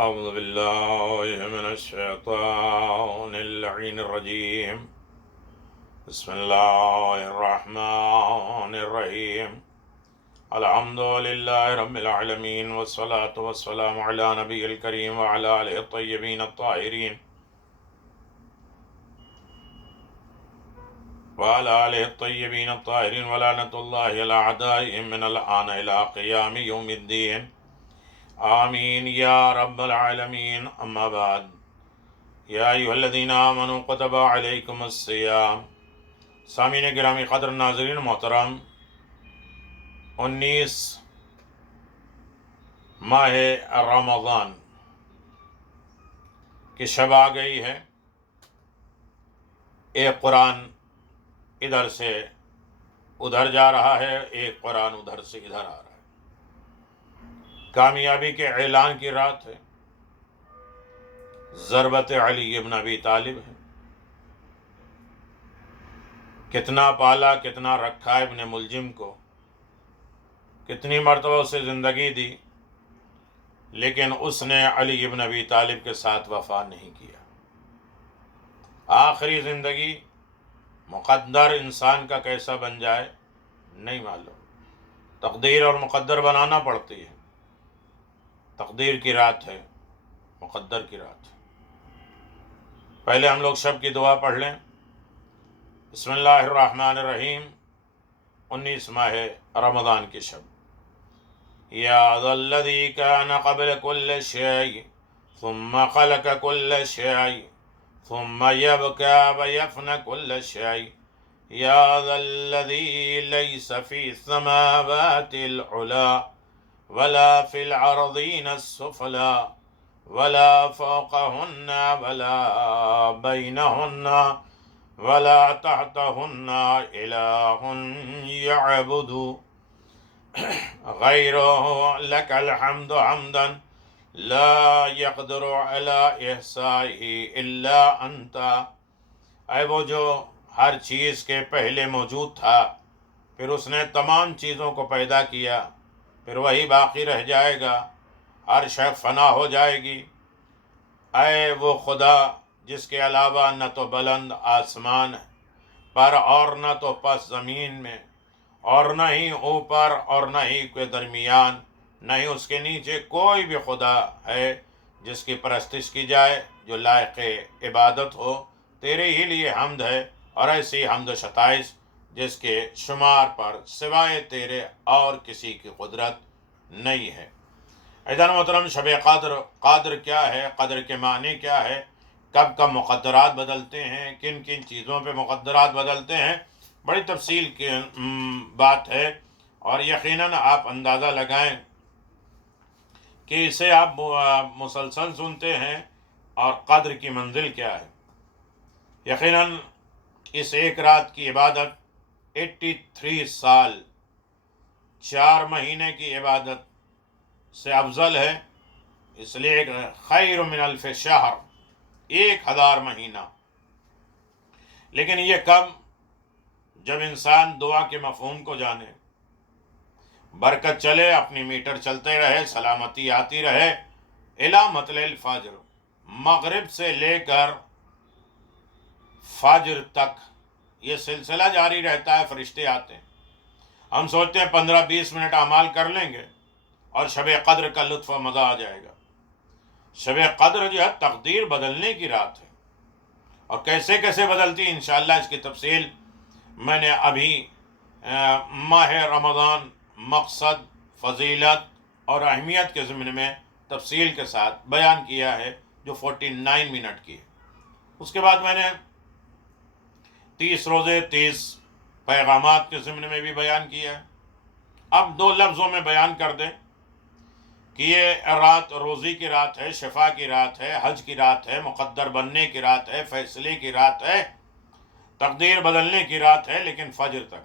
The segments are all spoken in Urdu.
أعوذ بالله من الشيطان اللعين الرجيم. بسم الله الرحمن الرحيم. الحمد لله رب العالمين والصلاة والسلام على نبي الكريم وعلى آله الطيبين الطاهرين وعلى آله الطيبين الطاهرين ولعنة الله على أعدائهم من الآن إلى قيام يوم الدين. آمين يا رب العالمين. أما بعد، یا ایھا الذین آمنوا کتب علیکم الصیام. سامعین گرامی قدر، ناظرین محترم، 19 ماہ رمضان کی شب آ گئی ہے. ایک قرآن ادھر سے ادھر جا رہا ہے، ایک قرآن ادھر سے ادھر آ رہا ہے. کامیابی کے اعلان کی رات ہے. ضربت علی ابن ابی طالب ہے. کتنا پالا، کتنا رکھا ابن ملجم کو، کتنی مرتبہ اسے زندگی دی، لیکن اس نے علی ابن ابی طالب کے ساتھ وفا نہیں کیا. آخری زندگی مقدر انسان کا کیسا بن جائے نہیں معلوم. تقدیر اور مقدر بنانا پڑتی ہے. تقدیر کی رات ہے، مقدر کی رات ہے. پہلے ہم لوگ شب کی دعا پڑھ لیں. بسم اللہ الرحمن الرحیم. 19 ماہ رمضان کی شب. یا ذا الذی کان قبل کل شیء ثم خلق کل شیء ثم یبقى ویفنى کل شیء. یا ذا الذی لیس فی السماوات العلا ولا فی الارضین السفلا ولا فوقهن ولا بینهن ولا تحتهن إله يعبد غيره لك الحمد حمدا لا يقدر على إحصائه إلا أنت. اے وہ جو ہر چیز کے پہلے موجود تھا، پھر اس نے تمام چیزوں کو پیدا کیا، پھر وہی باقی رہ جائے گا، ہر شے فنا ہو جائے گی. اے وہ خدا جس کے علاوہ نہ تو بلند آسمان پر اور نہ تو پس زمین میں، اور نہ ہی اوپر اور نہ ہی کوئی درمیان، نہ ہی اس کے نیچے کوئی بھی خدا ہے جس کی پرستش کی جائے، جو لائق عبادت ہو. تیرے ہی لیے حمد ہے، اور ایسی حمد و ستائش جس کے شمار پر سوائے تیرے اور کسی کی قدرت نہیں ہے. عزیزان محترم، شب قدر، قدر کیا ہے، قدر کے معنی کیا ہے، کب کب مقدرات بدلتے ہیں، کن کن چیزوں پہ مقدرات بدلتے ہیں، بڑی تفصیل کی بات ہے. اور یقیناً آپ اندازہ لگائیں کہ اسے آپ مسلسل سنتے ہیں اور قدر کی منزل کیا ہے. یقیناً اس ایک رات کی عبادت 83 سال 4 مہینے کی عبادت سے افضل ہے. اس لیے خیر من الف شہر، 1000 مہینہ. لیکن یہ کب؟ جب انسان دعا کے مفہوم کو جانے. برکت چلے، اپنی میٹر چلتے رہے، سلامتی آتی رہے الی مطلع الفجر. مغرب سے لے کر فجر تک یہ سلسلہ جاری رہتا ہے. فرشتے آتے ہیں، ہم سوچتے ہیں 15-20 منٹ اعمال کر لیں گے اور شب قدر کا لطف و مزہ آ جائے گا. شب قدر جو ہے تقدیر بدلنے کی رات ہے، اور کیسے کیسے بدلتی انشاءاللہ اس کی تفصیل میں نے ابھی ماہ رمضان، مقصد، فضیلت اور اہمیت کے ضمن میں تفصیل کے ساتھ بیان کیا ہے، جو 49 منٹ کی ہے. اس کے بعد میں نے 30 روزے، 30 پیغامات کے ضمن میں بھی بیان کیا ہے. اب 2 لفظوں میں بیان کر دیں کہ یہ رات روزی کی رات ہے، شفا کی رات ہے، حج کی رات ہے، مقدر بننے کی رات ہے، فیصلے کی رات ہے، تقدیر بدلنے کی رات ہے. لیکن فجر تک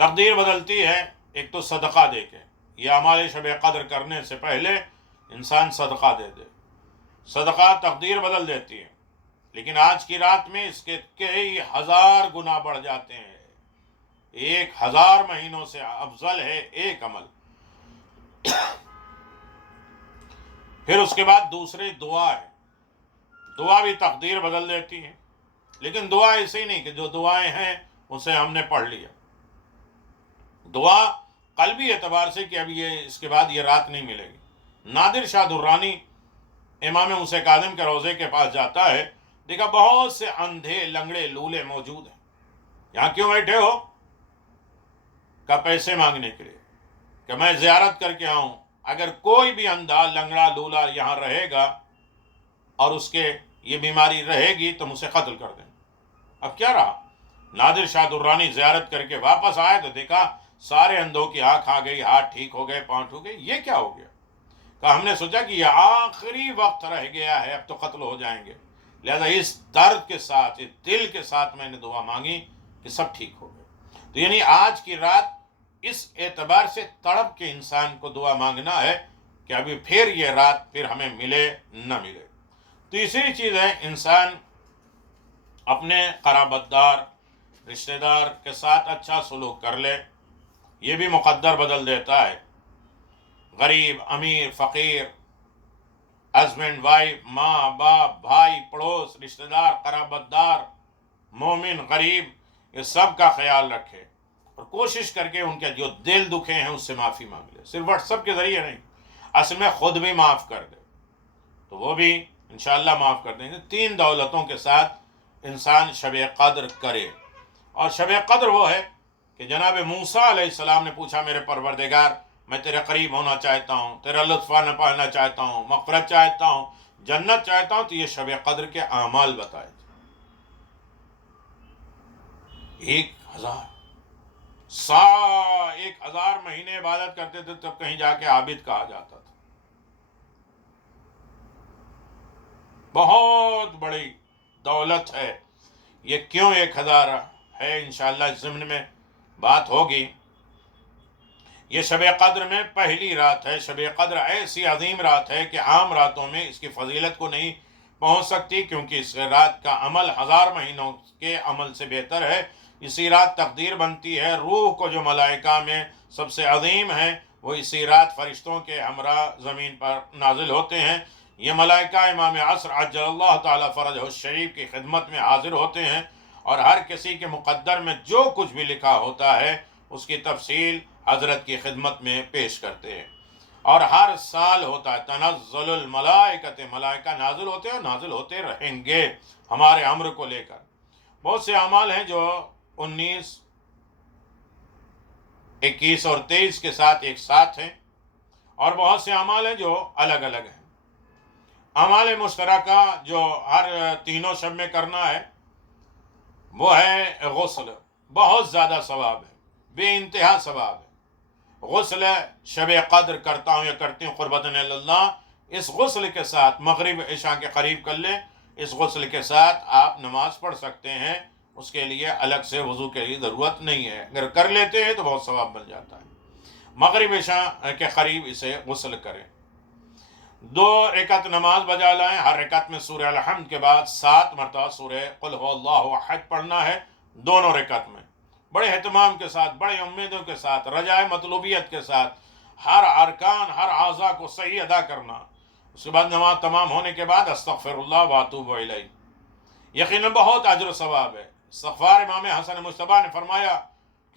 تقدیر بدلتی ہے. ایک تو صدقہ دے کے، یہ ہمارے شب قدر کرنے سے پہلے انسان صدقہ دے دے. صدقہ تقدیر بدل دیتی ہے، لیکن آج کی رات میں اس کے کئی 1000 گنا بڑھ جاتے ہیں. 1000 مہینوں سے افضل ہے ایک عمل. پھر اس کے بعد دوسری دعا ہے. دعا بھی تقدیر بدل دیتی ہے، لیکن دعا ایسے ہی نہیں کہ جو دعائیں ہیں اسے ہم نے پڑھ لیا. دعا قلبی اعتبار سے کہ اب یہ اس کے بعد یہ رات نہیں ملے گی. نادر شاہ درانی امام موسیٰ کاظم کے روضے کے پاس جاتا ہے، دیکھا بہت سے اندھے لنگڑے لولے موجود ہیں. یہاں کیوں بیٹھے ہو؟ کہ پیسے مانگنے کے لیے، کہ میں زیارت کر کے آؤں. اگر کوئی بھی اندھا لنگڑا لولا یہاں رہے گا اور اس کے یہ بیماری رہے گی تو مجھے قتل کر دیں. اب کیا رہا؟ نادر شاہ درانی زیارت کر کے واپس آئے تو دیکھا سارے اندھوں کی آنکھ آ گئی، ہاتھ ٹھیک ہو گئے، پاؤں ٹھیک ہو گئے. یہ کیا ہو گیا؟ کہ ہم نے سوچا کہ یہ آخری وقت رہ گیا ہے، اب تو قتل ہو جائیں گے، لہذا اس درد کے ساتھ، اس دل کے ساتھ میں نے دعا مانگی کہ سب ٹھیک ہو گئے. تو یعنی آج کی رات اس اعتبار سے تڑپ کے انسان کو دعا مانگنا ہے کہ ابھی پھر یہ رات پھر ہمیں ملے نہ ملے. تیسری چیز ہے انسان اپنے قرابت دار رشتہ دار کے ساتھ اچھا سلوک کر لے، یہ بھی مقدر بدل دیتا ہے. غریب، امیر، فقیر، ہسبینڈ وائف، ماں باپ، بھائی پڑوس، رشتہ دار، قرابت دار، مومن غریب، یہ سب کا خیال رکھے اور کوشش کر کے ان کے جو دل دکھے ہیں اس سے معافی مانگ لے. صرف واٹس ایپ کے ذریعے نہیں، اصل میں خود بھی معاف کر دے تو وہ بھی انشاءاللہ معاف کر دیں گے. 3 دولتوں کے ساتھ انسان شب قدر کرے. اور شب قدر وہ ہے کہ جناب موسیٰ علیہ السلام نے پوچھا میرے پروردگار میں تیرے قریب ہونا چاہتا ہوں، تیرا لطف پانا چاہتا ہوں، مغفرت چاہتا ہوں، جنت چاہتا ہوں، تو یہ شب قدر کے اعمال بتائے. 1000 مہینے عبادت کرتے تھے تب کہیں جا کے عابد کہا جاتا تھا. بہت بڑی دولت ہے یہ. کیوں 1000 ہے انشاءاللہ اس ضمن میں بات ہوگی. یہ شب قدر میں پہلی رات ہے. شب قدر ایسی عظیم رات ہے کہ عام راتوں میں اس کی فضیلت کو نہیں پہنچ سکتی، کیونکہ اس رات کا عمل 1000 مہینوں کے عمل سے بہتر ہے. اسی رات تقدیر بنتی ہے. روح کو جو ملائکہ میں سب سے عظیم ہے وہ اسی رات فرشتوں کے ہمراہ زمین پر نازل ہوتے ہیں. یہ ملائکہ امام عصر عجل اللہ تعالی فرجہ الشریف کی خدمت میں حاضر ہوتے ہیں اور ہر کسی کے مقدر میں جو کچھ بھی لکھا ہوتا ہے اس کی تفصیل حضرت کی خدمت میں پیش کرتے ہیں. اور ہر سال ہوتا ہے تنزل الملائکۃ، ملائکہ نازل ہوتے ہیں اور نازل ہوتے رہیں گے ہمارے امر کو لے کر. بہت سے اعمال ہیں جو 19، 21 اور 23 کے ساتھ ایک ساتھ ہیں، اور بہت سے اعمال ہیں جو الگ الگ ہیں. اعمال مشترکہ جو ہر تینوں شب میں کرنا ہے وہ ہے غسل. بہت زیادہ ثواب ہے، بے انتہا ثواب ہے. غسل شب قدر کرتا ہوں یا کرتی ہوں قربتاً اللہ، اس غسل کے ساتھ مغرب عشاء کے قریب کر لیں. اس غسل کے ساتھ آپ نماز پڑھ سکتے ہیں، اس کے لیے الگ سے وضو کے لیے ضرورت نہیں ہے. اگر کر لیتے ہیں تو بہت ثواب بن جاتا ہے. مغرب عشاء کے قریب اسے غسل کریں. 2 رکعت نماز بجا لائیں. ہر رکعت میں سورہ الحمد کے بعد 7 مرتبہ سورہ قل هو اللہ احد پڑھنا ہے دونوں رکعت میں، بڑے اہتمام کے ساتھ، بڑے امیدوں کے ساتھ، رجائے مطلوبیت کے ساتھ، ہر ارکان ہر اعضاء کو صحیح ادا کرنا. اس کے بعد نماز تمام ہونے کے بعد استغفر اللہ واتوب الیہ. یقیناً بہت اجر و ثواب ہے استغفار. امام حسن مجتبیٰ نے فرمایا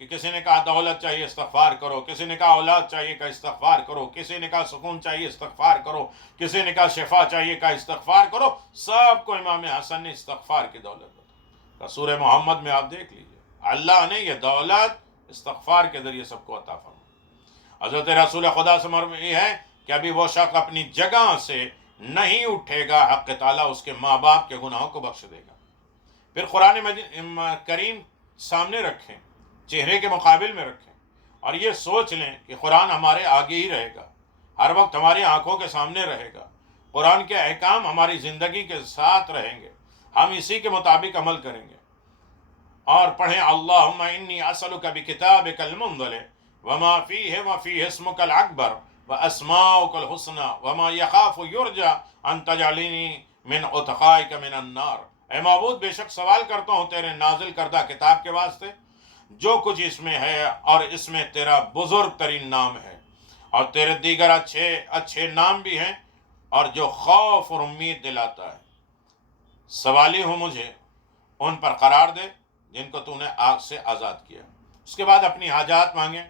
کہ کسی نے کہا دولت چاہیے استغفار کرو، کسی نے کہا اولاد چاہیے کہ استغفار کرو، کسی نے کہا سکون چاہیے استغفار کرو، کسی نے کہا شفا چاہیے کہ استغفار کرو. سب کو امام حسن نے استغفار کی دولت بتائی. سورہ محمد میں آپ دیکھ لیجئے اللہ نے یہ دولت استغفار کے ذریعے سب کو عطا فرمائی. حضرت رسول خدا سے مرمی ہے کہ ابھی وہ شخص اپنی جگہ سے نہیں اٹھے گا، حق تعالیٰ اس کے ماں باپ کے گناہوں کو بخش دے گا. پھر قرآن کریم سامنے رکھیں، چہرے کے مقابل میں رکھیں اور یہ سوچ لیں کہ قرآن ہمارے آگے ہی رہے گا، ہر وقت ہماری آنکھوں کے سامنے رہے گا. قرآن کے احکام ہماری زندگی کے ساتھ رہیں گے، ہم اسی کے مطابق عمل کریں گے. اور پڑھیں اللہم انی اسألک بکتابک المنزل وما فیہ وفیہ اسمک الاکبر واسماؤک الحسنى وما یخاف یرجى ان تجعلنی من عتقائک من النار. اے معبود بے شک سوال کرتا ہوں تیرے نازل کردہ کتاب کے واسطے جو کچھ اس میں ہے، اور اس میں تیرا بزرگ ترین نام ہے اور تیرے دیگر اچھے نام بھی ہیں، اور جو خوف اور امید دلاتا ہے۔ سوالی ہوں مجھے ان پر قرار دے جن کو تو نے آگ سے آزاد کیا۔ اس کے بعد اپنی حاجات مانگیں،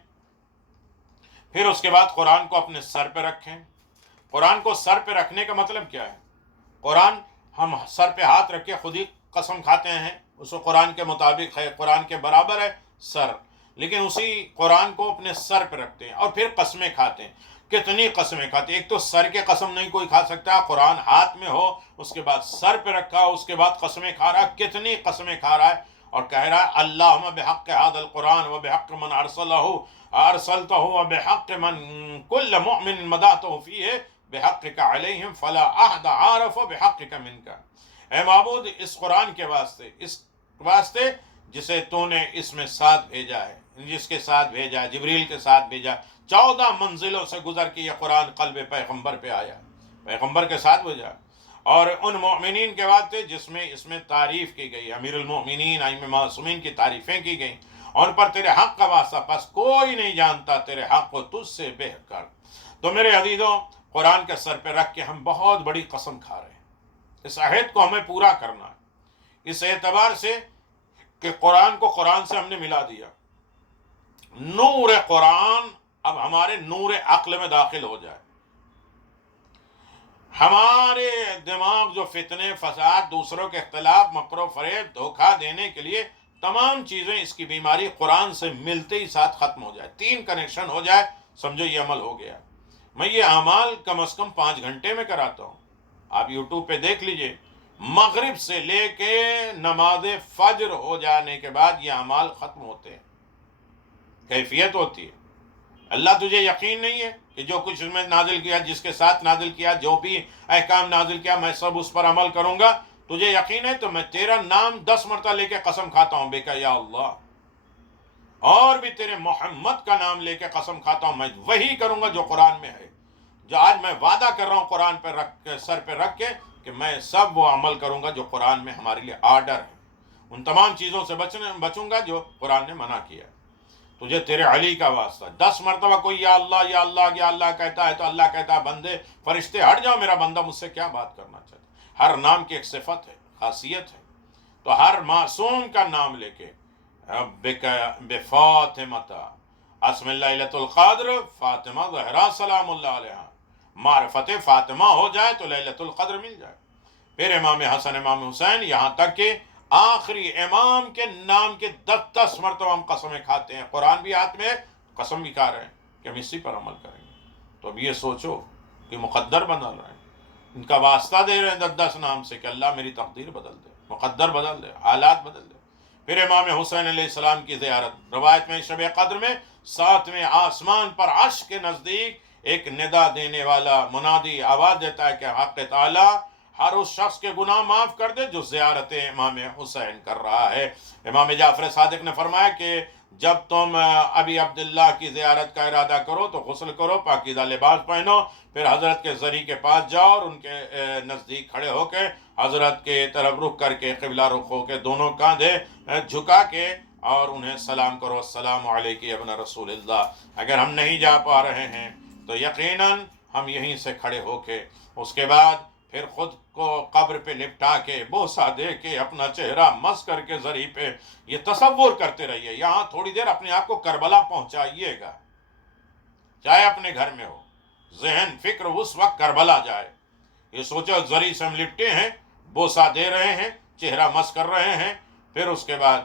پھر اس کے بعد قرآن کو اپنے سر پہ رکھیں۔ قرآن کو سر پہ رکھنے کا مطلب کیا ہے؟ قرآن ہم سر پہ ہاتھ رکھ کے خود ہی قسم کھاتے ہیں، اس کو قرآن کے مطابق ہے، قرآن کے برابر ہے سر، لیکن اسی قرآن کو اپنے سر پہ رکھتے ہیں اور پھر قسمیں کھاتے ہیں۔ کتنی قسمیں کھاتے ہیں؟ ایک تو سر کے قسم نہیں کوئی کھا سکتا، قرآن ہاتھ میں ہو، اس کے بعد سر پہ رکھا، اس کے بعد قسمیں کھا رہا ہے۔ کتنی قسمیں کھا رہا ہے اور کہہ رہا ہے اللہم بحق ھذا القرآن وبحق من ارسلتہ وبحق من کل مؤمن مدحتہ فیہ بحقک علیہم فلا احد عارف بحقک منک۔ اے معبود، اس قرآن کے واسطے، اس واسطے جسے تو نے اس میں ساتھ بھیجا ہے، جس کے ساتھ بھیجا ہے، جبریل کے ساتھ بھیجا، 14 منزلوں سے گزر کے یہ قرآن قلب پیغمبر پہ آیا، پیغمبر کے ساتھ بھیجا، اور ان مومنین کے واسطے جس میں اس میں تعریف کی گئی، امیر المؤمنین ائمہ معصومین کی تعریفیں کی گئیں، ان پر تیرے حق کا واسطہ، پس کوئی نہیں جانتا تیرے حق کو تجھ سے بہتر کر۔ تو میرے عزیزوں، قرآن کے سر پہ رکھ کے ہم بہت بڑی قسم کھا رہے ہیں۔ اس عہد کو ہمیں پورا کرنا ہے، اس اعتبار سے کہ قرآن کو قرآن سے ہم نے ملا دیا۔ نور قرآن اب ہمارے نور عقل میں داخل ہو جائے، ہمارے دماغ جو فتنے، فساد، دوسروں کے اختلاف، مکر و فریب، دھوکہ دینے کے لیے تمام چیزیں، اس کی بیماری قرآن سے ملتے ہی ساتھ ختم ہو جائے، 3 کنیکشن ہو جائے، سمجھو یہ عمل ہو گیا۔ میں یہ اعمال کم از کم 5 گھنٹے میں کراتا ہوں، آپ یوٹیوب پہ دیکھ لیجئے، مغرب سے لے کے نماز فجر ہو جانے کے بعد یہ اعمال ختم ہوتے ہیں، کیفیت ہوتی ہے۔ اللہ تجھے یقین نہیں ہے کہ جو کچھ میں نازل کیا، جس کے ساتھ نازل کیا، جو بھی احکام نازل کیا، میں سب اس پر عمل کروں گا؟ تجھے یقین ہے تو میں تیرا نام 10 مرتبہ لے کے قسم کھاتا ہوں، بیکا یا اللہ، اور بھی تیرے محمد کا نام لے کے قسم کھاتا ہوں، میں وہی کروں گا جو قرآن میں ہے، جو آج میں وعدہ کر رہا ہوں قرآن پہ رکھ کے، سر پہ رکھ کے، کہ میں سب وہ عمل کروں گا جو قرآن میں ہمارے لیے آرڈر ہے، ان تمام چیزوں سے بچوں گا جو قرآن نے منع کیا۔ تجھے تیرے علی کا واسطہ، 10 مرتبہ کوئی یا اللہ یا اللہ یا اللہ کہتا ہے تو اللہ کہتا ہے بندے، فرشتے ہٹ جاؤ، میرا بندہ مجھ سے کیا بات کرنا چاہتا ہے۔ ہر نام کی ایک صفت ہے، خاصیت ہے، تو ہر معصوم کا نام لے کے ربک بفاطمۃ، اسم لیلۃ القدر فاطمہ زہرا سلام اللہ علیہ، معرفت فاطمہ ہو جائے تو لیلۃ القدر مل جائے۔ پھر امام حسن، امام حسین، یہاں تک کہ آخری امام کے نام کے 10 مرتبہ ہم قسمیں کھاتے ہیں، قرآن بھی ہاتھ میں، قسم بھی کھا رہے ہیں کہ ہم اسی پر عمل کریں گے۔ تو اب یہ سوچو کہ مقدر بدل رہے ہیں، ان کا واسطہ دے رہے ہیں 10 نام سے کہ اللہ میری تقدیر بدل دے، مقدر بدل دے، حالات بدل دے۔ پھر امام حسین علیہ السلام کی زیارت، روایت میں شب قدر میں 7ویں آسمان پر عرش کے نزدیک ایک ندا دینے والا منادی آواز دیتا ہے کہ حق تعالی ہر اس شخص کے گناہ معاف کر دے جو زیارت امام حسین کر رہا ہے۔ امام جعفر صادق نے فرمایا کہ جب تم ابی عبداللہ کی زیارت کا ارادہ کرو تو غسل کرو، پاکیزہ لباس پہنو، پھر حضرت کے زری کے پاس جاؤ اور ان کے نزدیک کھڑے ہو کے حضرت کے طرف رخ کر کے، قبلہ رخ ہو کے، دونوں کاندھے جھکا کے، اور انہیں سلام کرو، السلام علیک ابن رسول اللہ۔ اگر ہم نہیں جا پا رہے ہیں تو یقیناً ہم یہیں سے کھڑے ہو کے، اس کے بعد پھر خود کو قبر پہ لپٹا کے، بوسہ دے کے، اپنا چہرہ مس کر کے زری پہ، یہ تصور کرتے رہیے، یہاں تھوڑی دیر اپنے آپ کو کربلا پہنچائیے گا، چاہے اپنے گھر میں ہو، ذہن فکر اس وقت کربلا جائے، یہ سوچو زری سے ہم لپٹے ہیں، بوسہ دے رہے ہیں، چہرہ مس کر رہے ہیں، پھر اس کے بعد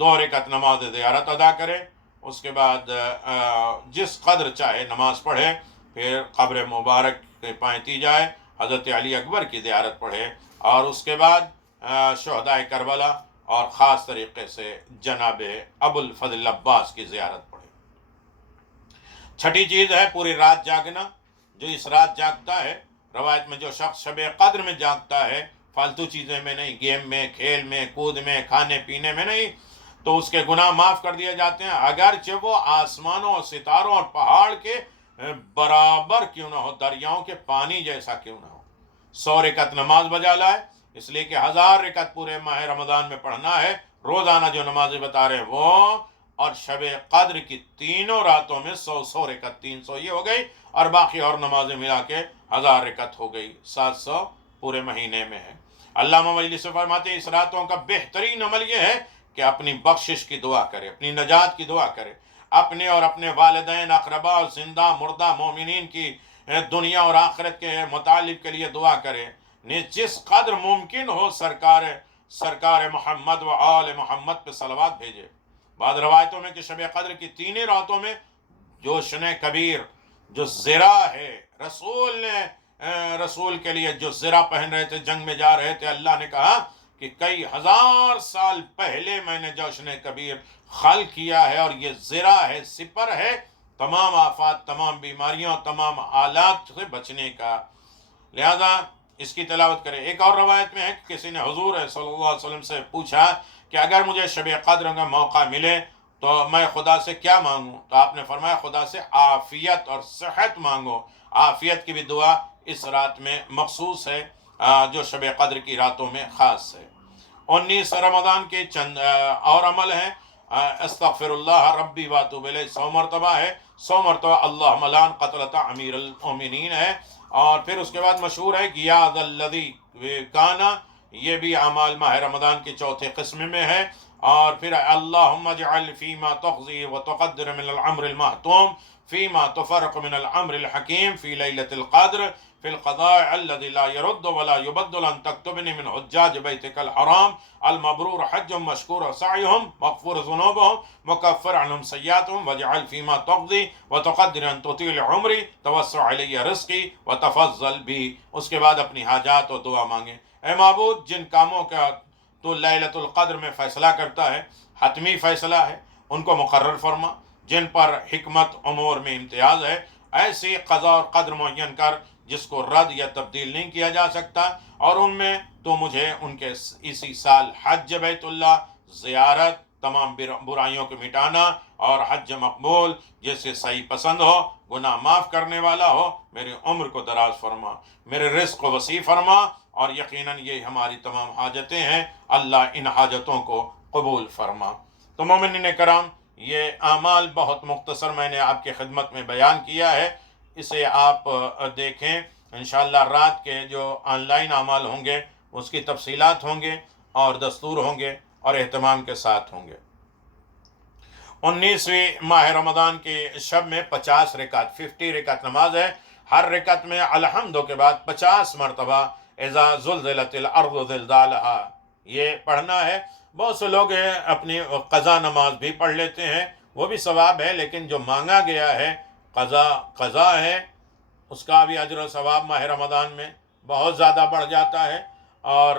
2 رکعت نماز زیارت ادا کرے، اس کے بعد جس قدر چاہے نماز پڑھے، پھر قبر مبارک کے پائنتی جائے، حضرت علی اکبر کی زیارت پڑھے، اور اس کے بعد شہدائے کربلا اور خاص طریقے سے جناب ابو الفضل عباس کی زیارت پڑھے۔ چھٹی چیز ہے پوری رات جاگنا۔ جو اس رات جاگتا ہے، روایت میں جو شخص شب قدر میں جاگتا ہے، فالتو چیزیں میں نہیں، گیم میں، کھیل میں، کود میں، کھانے پینے میں نہیں، تو اس کے گناہ معاف کر دیے جاتے ہیں، اگرچہ وہ آسمانوں اور ستاروں اور پہاڑ کے برابر کیوں نہ ہو، دریاؤں کے پانی جیسا کیوں نہ ہو۔ 100 رکعت نماز بجا لائے، اس لیے کہ 1000 رکعت پورے ماہ رمضان میں پڑھنا ہے۔ روزانہ جو نمازیں بتا رہے ہیں وہ اور شب قدر کی تینوں راتوں میں 100 رکعت، 300 یہ ہو گئی، اور باقی اور نمازیں ملا کے 1000 رکعت ہو گئی، 700 پورے مہینے میں ہے۔ علامہ مجلسی فرماتے ہیں اس راتوں کا بہترین عمل یہ ہے کہ اپنی بخشش کی دعا کرے، اپنی نجات کی دعا کرے، اپنے اور اپنے والدین، اقرباء، زندہ مردہ مومنین کی دنیا اور آخرت کے متعلق کے لیے دعا کرے، جس قدر ممکن ہو سرکار محمد و آل محمد پہ صلوات بھیجے۔ بعض روایتوں میں کہ شب قدر کی تینوں راتوں میں جوشن کبیر، جو زرہ ہے، رسول کے لیے جو زرہ پہن رہے تھے، جنگ میں جا رہے تھے، اللہ نے کہا کہ کئی ہزار سال پہلے میں نے جوشن کبیر خلق کیا ہے، اور یہ زرہ ہے، سپر ہے تمام آفات، تمام بیماریوں، تمام آلات سے بچنے کا، لہذا اس کی تلاوت کرے۔ ایک اور روایت میں ہے کہ کسی نے حضور صلی اللہ علیہ وسلم سے پوچھا کہ اگر مجھے شب قدر کا موقع ملے تو میں خدا سے کیا مانگوں؟ تو آپ نے فرمایا خدا سے عافیت اور صحت مانگو۔ عافیت کی بھی دعا اس رات میں مخصوص ہے، جو شب قدر کی راتوں میں خاص ہے۔ 19 رمضان کے چند اور عمل ہیں، استغفر اللہ ربی واتوب الیہ 100 مرتبہ ہے، 100 مرتبہ اللہ ملان قتلۃ امیر المومنین ہے، اور پھر اس کے بعد مشہور ہے کہ یا ذا الذی کانا، یہ بھی اعمال ماہ رمضان کے چوتھے قسم میں ہے، اور پھر اللہم اجعل فیما تقضی وتقدر من العمر المحتوم فیما تفرق من العمر الحکیم فی لیلۃ القدر فی القضاء الذی لا يرد ولا يبدل ان تكتبنی من حجاج بیتک الحرام المبرور حجهم مشکور سعیهم مغفور ذنوبهم مکفر عنهم سیئاتهم واجعل فیما تقضی وتقدر ان تطیل عمری توسع علی رزقی وتفضل بی۔ اس کے بعد اپنی حاجات اور دعا مانگیں۔ اے معبود، جن کاموں کا تو لیلۃ القدر میں فیصلہ کرتا ہے، حتمی فیصلہ ہے، ان کو مقرر فرما، جن پر حکمت امور میں امتیاز ہے ایسی قضا اور قدر معین کر جس کو رد یا تبدیل نہیں کیا جا سکتا، اور ان میں تو مجھے ان کے اسی سال حج بیت اللہ، زیارت، تمام برائیوں کو مٹانا اور حج مقبول جیسے صحیح پسند ہو، گناہ معاف کرنے والا ہو، میری عمر کو دراز فرما، میرے رزق کو وسیع فرما، اور یقیناً یہ ہماری تمام حاجتیں ہیں، اللہ ان حاجتوں کو قبول فرما۔ تو مومنین کرام، یہ اعمال بہت مختصر میں نے آپ کی خدمت میں بیان کیا ہے، اسے آپ دیکھیں۔ انشاءاللہ رات کے جو آن لائن اعمال ہوں گے اس کی تفصیلات ہوں گے اور دستور ہوں گے اور اہتمام کے ساتھ ہوں گے۔ 19ویں ماہ رمضان کے شب میں 50 رکعت 50 رکعت نماز ہے، ہر رکعت میں الحمد کے بعد 50 مرتبہ اذا زلزلت الارض زلزالہا یہ پڑھنا ہے۔ بہت سے لوگ اپنی قضا نماز بھی پڑھ لیتے ہیں، وہ بھی ثواب ہے، لیکن جو مانگا گیا ہے قضا ہے، اس کا بھی اجر و ثواب ماہ رمضان میں بہت زیادہ بڑھ جاتا ہے، اور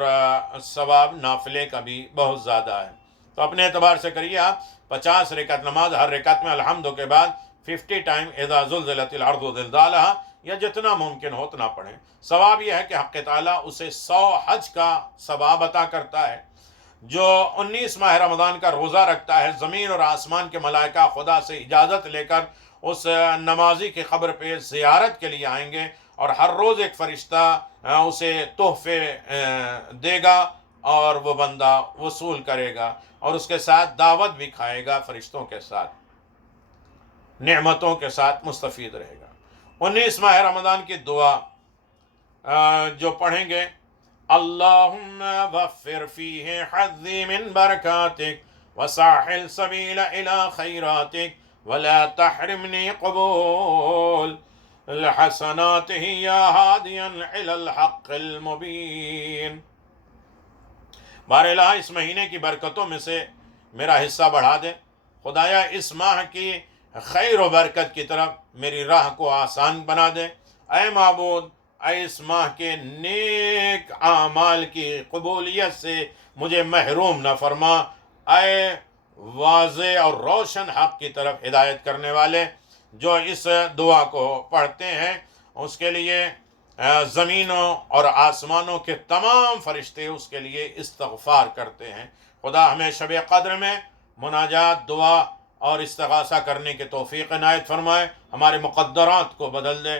ثواب نافلے کا بھی بہت زیادہ ہے۔ تو اپنے اعتبار سے کریے آپ 50 رکعت نماز، ہر رکعت میں الحمد کے بعد 50 ٹائم اذا زلزلت الارض زلزالہا، یا جتنا ممکن ہو اتنا پڑھیں۔ ثواب یہ ہے کہ حق تعالیٰ اسے 100 حج کا ثواب عطا کرتا ہے۔ جو 19 ماہ رمضان کا روزہ رکھتا ہے، زمین اور آسمان کے ملائکہ خدا سے اجازت لے کر اس نمازی کی قبر پہ زیارت کے لیے آئیں گے، اور ہر روز ایک فرشتہ اسے تحفے دے گا، اور وہ بندہ وصول کرے گا، اور اس کے ساتھ دعوت بھی کھائے گا، فرشتوں کے ساتھ نعمتوں کے ساتھ مستفید رہے گا۔ 19 ماہ رمضان کی دعا جو پڑھیں گے، اللہم وفر فیہ حظی من برکاتک وساحل سبیل الی خیراتک ولا تحرمنی قبول الحسنات یا ہادیا الی الحق المبین۔ بار الہ اس مہینے کی برکتوں میں سے میرا حصہ بڑھا دے، خدایا اس ماہ کی خیر و برکت کی طرف میری راہ کو آسان بنا دے۔ اے معبود، اے اس ماہ کے نیک اعمال کی قبولیت سے مجھے محروم نہ فرما۔ اے واضح اور روشن حق کی طرف ہدایت کرنے والے، جو اس دعا کو پڑھتے ہیں اس کے لیے زمینوں اور آسمانوں کے تمام فرشتے اس کے لیے استغفار کرتے ہیں۔ خدا ہمیں شب قدر میں مناجات، دعا اور استغاثہ کرنے کے توفیق عنایت فرمائے، ہمارے مقدرات کو بدل دے،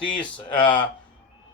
30